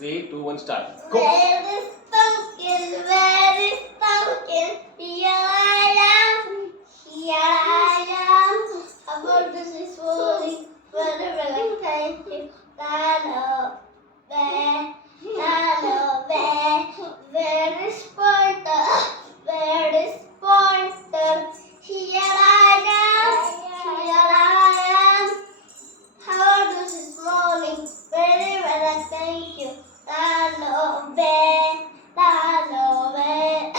3, 2, 1, start. Go. Where is pumpkin? Where is pumpkin? Here I am. Here I am. About this is falling. Wherever I thank you. Nano, where? Nano, where? Where is Pointer? Where is Pointer? Here I am. Here I am. How this is morning? Very well, I thank you. Nano, where? Nano, where?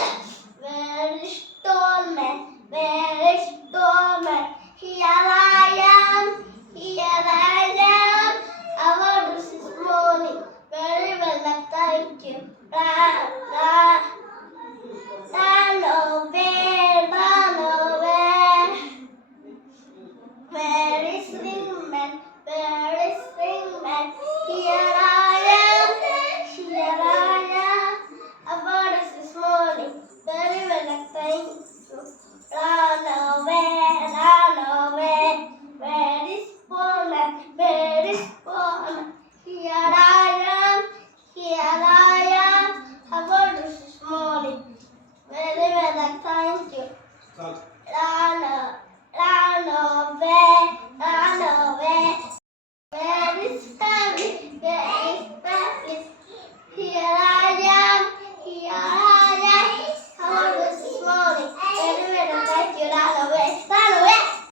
Where is Storman? Where is Storman? Here I am. Here I am. How this is morning? Very well, I thank you. Nano, where? Nano, where? Where is Ringman? Where is Ringman? Here I am. Here I am. About us this morning. Very well, I thank you. Run away, run away. Where is Poland? Where is Poland? Here I am. Here I am. About us this morning. Very well, I thank you.